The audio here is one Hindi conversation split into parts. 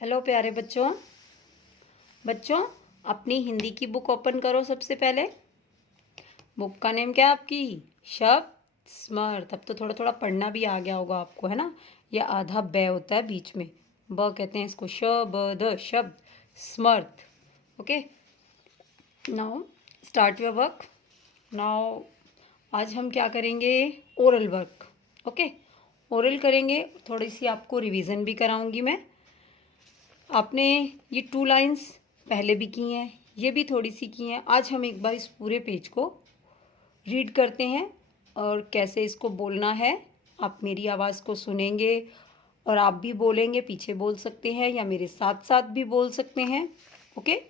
हेलो प्यारे बच्चों। बच्चों, अपनी हिंदी की बुक ओपन करो। सबसे पहले बुक का नेम क्या है आपकी? शब्द स्मर्थ। अब तो थोड़ा थोड़ा पढ़ना भी आ गया होगा आपको, है ना। यह आधा ब होता है बीच में, ब कहते हैं इसको। शब्द, शब्द, स्मर्थ। Okay, now start your work. Now आज हम क्या करेंगे? Oral work. ओके, ओरल करेंगे। थोड़ी सी आपको रिवीजन भी कराऊंगी मैं। आपने ये 2 लाइंस पहले भी की हैं, ये भी थोड़ी सी की हैं। आज हम एक बार इस पूरे पेज को रीड करते हैं और कैसे इसको बोलना है। आप मेरी आवाज़ को सुनेंगे और आप भी बोलेंगे, पीछे बोल सकते हैं या मेरे साथ साथ भी बोल सकते हैं। Okay,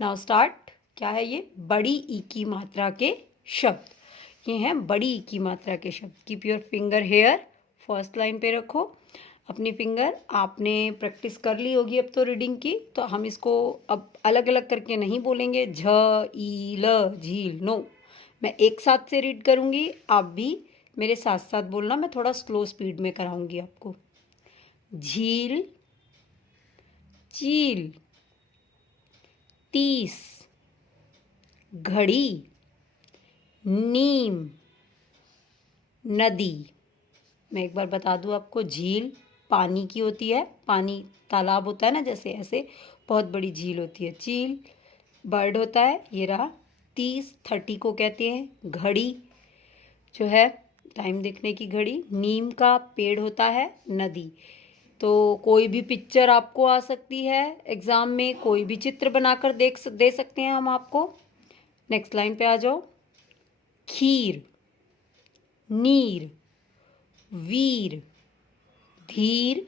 now start. क्या है ये? बड़ी ई की मात्रा के शब्द। ये हैं बड़ी ई की मात्रा के शब्द। Keep your finger here. First line पे रखो अपनी फिंगर। आपने प्रैक्टिस कर ली होगी अब तो रीडिंग की, तो हम इसको अब अलग अलग करके नहीं बोलेंगे। झ, ई, ल, झील, नो। मैं एक साथ से रीड करूँगी, आप भी मेरे साथ साथ बोलना। मैं थोड़ा स्लो स्पीड में कराऊंगी आपको। झील, चील, 30, घड़ी, नीम, नदी। मैं एक बार बता दूं आपको, झील पानी की होती है, पानी तालाब होता है ना, जैसे ऐसे बहुत बड़ी झील होती है। चील बर्ड होता है, ये रहा। 30, 30 को कहते हैं घड़ी, जो है टाइम देखने की घड़ी। नीम का पेड़ होता है, नदी। तो कोई भी पिक्चर आपको आ सकती है एग्जाम में, कोई भी चित्र बनाकर दे सकते हैं हम आपको। नेक्स्ट लाइन पे आ जाओ। खीर, नीर, वीर, धीर,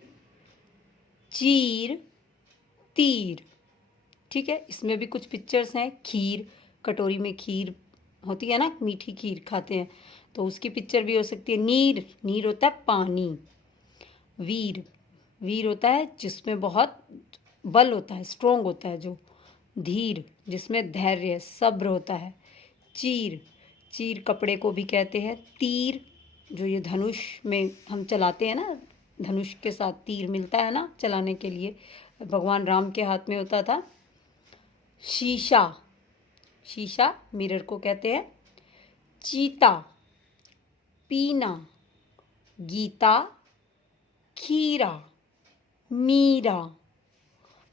चीर, तीर। ठीक है, इसमें भी कुछ पिक्चर्स हैं। खीर, कटोरी में खीर होती है ना, मीठी खीर खाते हैं, तो उसकी पिक्चर भी हो सकती है। नीर, नीर होता है पानी। वीर, वीर होता है जिसमें बहुत बल होता है, स्ट्रोंग होता है जो। धीर, जिसमें धैर्य, सब्र होता है। चीर, चीर कपड़े को भी कहते हैं। तीर, जो ये धनुष में हम चलाते हैं ना, धनुष के साथ तीर मिलता है ना चलाने के लिए, भगवान राम के हाथ में होता था। शीशा, शीशा मिरर को कहते हैं। चीता, पीना, गीता, खीरा, मीरा।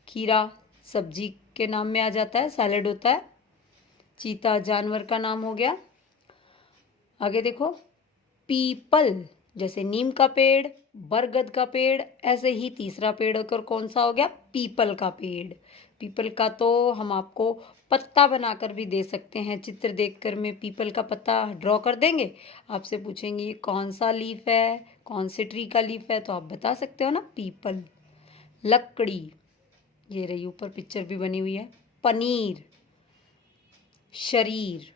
खीरा सब्जी के नाम में आ जाता है, सैलेड होता है। चीता जानवर का नाम हो गया। आगे देखो, पीपल, जैसे नीम का पेड़, बरगद का पेड़, ऐसे ही तीसरा पेड़ होकर कौन सा हो गया? पीपल का पेड़। पीपल का तो हम आपको पत्ता बनाकर भी दे सकते हैं। चित्र देखकर में पीपल का पत्ता ड्रॉ कर देंगे, आपसे पूछेंगे ये कौन सा लीफ है, कौन से ट्री का लीफ है, तो आप बता सकते हो ना, पीपल। लकड़ी, ये रही ऊपर पिक्चर भी बनी हुई है। पनीर, शरीर,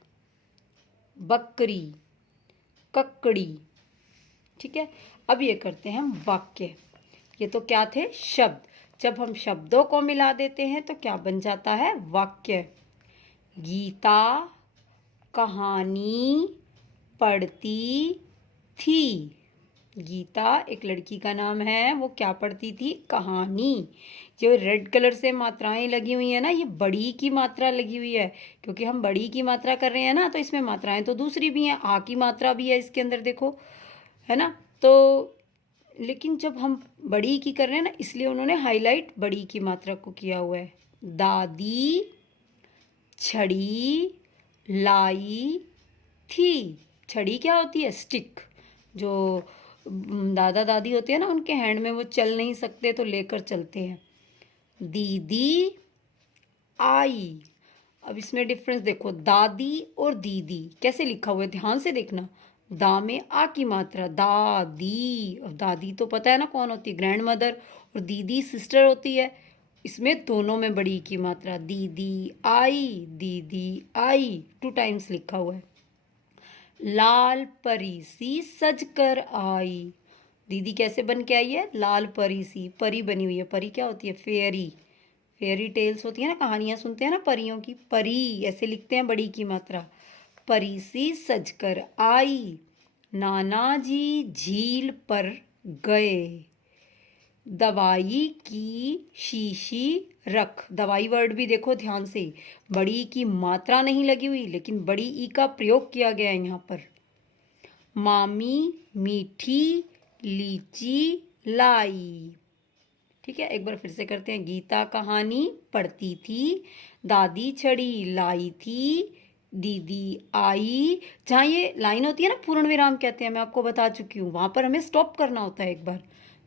बकरी, ककड़ी। ठीक है, अब ये करते हैं हम वाक्य। ये तो क्या थे? शब्द। जब हम शब्दों को मिला देते हैं तो क्या बन जाता है? वाक्य। गीता कहानी पढ़ती थी। गीता एक लड़की का नाम है, वो क्या पढ़ती थी? कहानी। जो रेड कलर से मात्राएं लगी हुई है ना, ये बड़ी की मात्रा लगी हुई है, क्योंकि हम बड़ी की मात्रा कर रहे हैं ना, तो इसमें मात्राएं तो दूसरी भी हैं। आ की मात्रा भी है इसके अंदर, देखो, है ना। तो लेकिन जब हम बड़ी की कर रहे हैं ना, इसलिए उन्होंने हाईलाइट बड़ी की मात्रा को किया हुआ है। दादी छड़ी लाई थी। छड़ी क्या होती है? स्टिक। जो दादा दादी होते हैं ना, उनके हैंड में वो चल नहीं सकते तो लेकर चलते हैं। दीदी आई। अब इसमें डिफरेंस देखो, दादी और दीदी कैसे लिखा हुआ है, ध्यान से देखना। दा में आ की मात्रा, दादी। अब दादी तो पता है ना कौन होती है? Grand mother. और दीदी सिस्टर होती है। इसमें दोनों में बड़ी की मात्रा। दीदी आई, दीदी आई, 2 टाइम्स लिखा हुआ है। लाल परी सी सज कर आई। दीदी कैसे बन के आई है? लाल परी सी, परी बनी हुई है। परी क्या होती है? फेयरी। फेयरी टेल्स होती है ना, कहानियां सुनते हैं ना परियों की। परी ऐसे लिखते हैं बड़ी की मात्रा। परी सी सज कर आई, नाना जी झील पर गए। दवाई की शीशी रख। दवाई वर्ड भी देखो ध्यान से, बड़ी की मात्रा नहीं लगी हुई लेकिन बड़ी ई का प्रयोग किया गया है यहाँ पर। मामी मीठी लीची लाई। ठीक है, एक बार फिर से करते हैं। गीता कहानी पढ़ती थी, दादी छड़ी लाई थी, दीदी आई। जहाँ ये लाइन होती है ना, पूर्ण विराम कहते हैं, मैं आपको बता चुकी हूँ, वहां पर हमें स्टॉप करना होता है एक बार।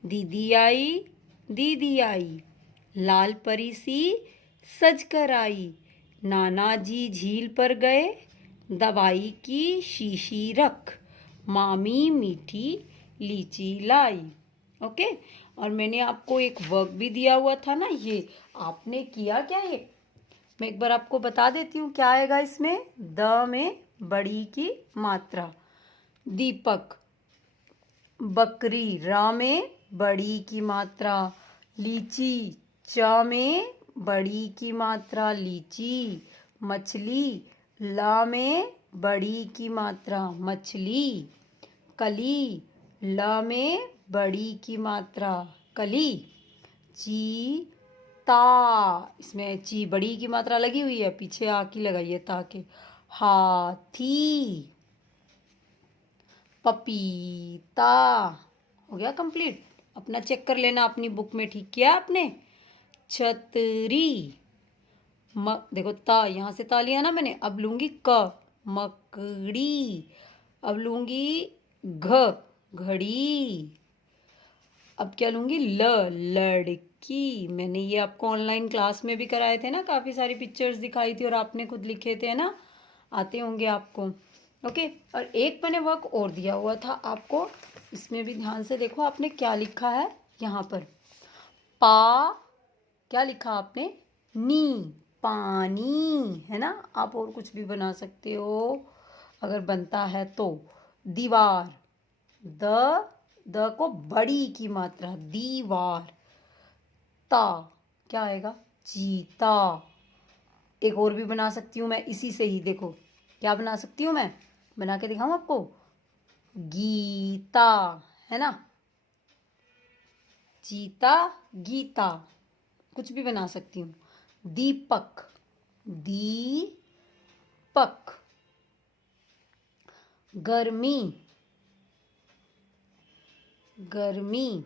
दीदी आई, दीदी आई, लाल परी सी सज कर आई, नाना जी झील पर गए, दवाई की शीशी रख, मामी मीठी लीची लाई। ओके, और मैंने आपको एक वर्क भी दिया हुआ था ना, ये आपने किया क्या? ये मैं एक बार आपको बता देती हूँ क्या आएगा इसमें। द में बड़ी की मात्रा, दीपक, बकरी, र में बड़ी की मात्रा, लीची, च में बड़ी की मात्रा लीची, मछली, ल में बड़ी की मात्रा मछली, कली, ल में बड़ी की मात्रा कली, चीता, इसमें ची बड़ी की मात्रा लगी हुई है, पीछे आ की लगाइए ताकि, हाथी, पपीता। हो गया कंप्लीट। अपना चेक कर लेना अपनी बुक में, ठीक किया आपने। छतरी, देखो ता, यहां से ता लिया ना मैंने, अब लूंगी क, मकड़ी, अब लूंगी घ, घड़ी, अब क्या लूंगी ल, लड़की। मैंने ये आपको ऑनलाइन क्लास में भी कराए थे ना, काफी सारी पिक्चर्स दिखाई थी और आपने खुद लिखे थे ना, आते होंगे आपको। ओके, और एक मैंने वर्क और दिया हुआ था आपको, इसमें भी ध्यान से देखो आपने क्या लिखा है यहाँ पर। पा, क्या लिखा आपने? नी, पानी, है ना। आप और कुछ भी बना सकते हो अगर बनता है तो। दीवार, द को बड़ी की मात्रा, दीवार। ता, क्या आएगा? चीता। एक और भी बना सकती हूँ मैं इसी से ही, देखो क्या बना सकती हूँ मैं, बना के दिखाऊं आपको। गीता, है ना, चीता, गीता, कुछ भी बना सकती हूँ। दीपक, दीपक। गर्मी, गर्मी,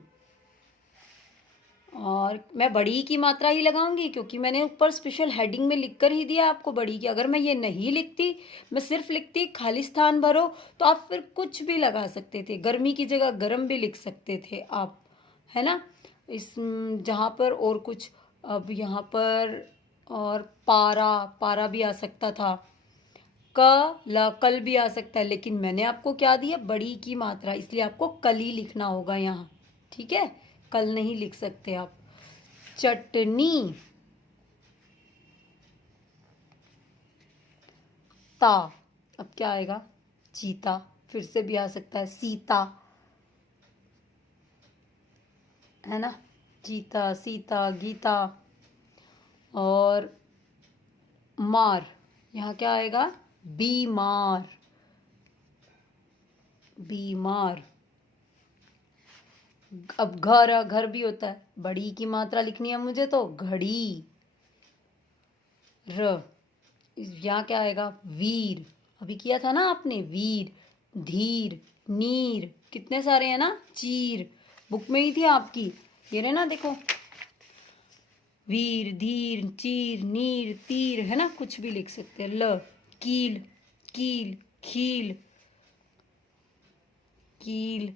और मैं बड़ी की मात्रा ही लगाऊंगी क्योंकि मैंने ऊपर स्पेशल हेडिंग में लिखकर ही दिया आपको बड़ी की। अगर मैं ये नहीं लिखती, मैं सिर्फ लिखती खाली स्थान भरो, तो आप फिर कुछ भी लगा सकते थे, गर्मी की जगह गर्म भी लिख सकते थे आप, है ना। इस जहाँ पर और कुछ, अब यहाँ पर और पारा, पारा भी आ सकता था, कल भी आ सकता है, लेकिन मैंने आपको क्या दिया? बड़ी की मात्रा, इसलिए आपको कल ही लिखना होगा यहाँ, ठीक है, कल नहीं लिख सकते आप। चटनी, ता, अब क्या आएगा? चीता, फिर से भी आ सकता है सीता, है ना, चीता, सीता, गीता। और मार, यहाँ क्या आएगा? बीमार, बीमार। अब घर, घर भी होता है, बड़ी की मात्रा लिखनी है मुझे तो घड़ी। र, यहाँ क्या आएगा? वीर, अभी किया था ना आपने, वीर, धीर, नीर, कितने सारे हैं ना, चीर, बुक में ही थी आपकी, ये रहे ना, देखो, वीर, धीर, चीर, नीर, तीर, है ना, कुछ भी लिख सकते हैं। ल, कील, कील, खील, कील,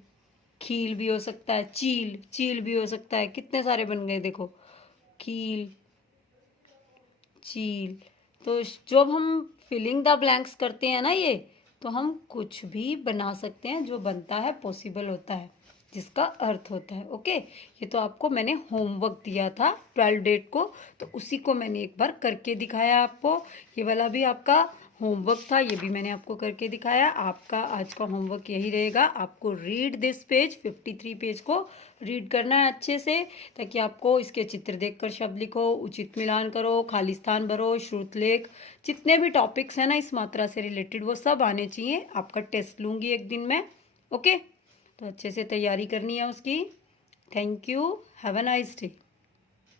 खील भी हो सकता है, चील, चील भी हो सकता है, कितने सारे बन गए देखो, कील, चील। तो जब हम फिलिंग द ब्लैंक्स करते हैं ना, ये तो हम कुछ भी बना सकते हैं, जो बनता है पॉसिबल होता है, जिसका अर्थ होता है। ओके, ये तो आपको मैंने होमवर्क दिया था 12 डेट को, तो उसी को मैंने एक बार करके दिखाया आपको। ये वाला भी आपका होमवर्क था, ये भी मैंने आपको करके दिखाया। आपका आज का होमवर्क यही रहेगा, आपको रीड दिस पेज, 53 पेज को रीड करना है अच्छे से, ताकि आपको इसके चित्र देखकर शब्द लिखो, उचित मिलान करो, खाली स्थान भरो, श्रुतलेख, जितने भी टॉपिक्स हैं ना इस मात्रा से रिलेटेड, वो सब आने चाहिए। आपका टेस्ट लूँगी एक दिन में। ओके, तो अच्छे से तैयारी करनी है उसकी। Thank you. Have a nice day.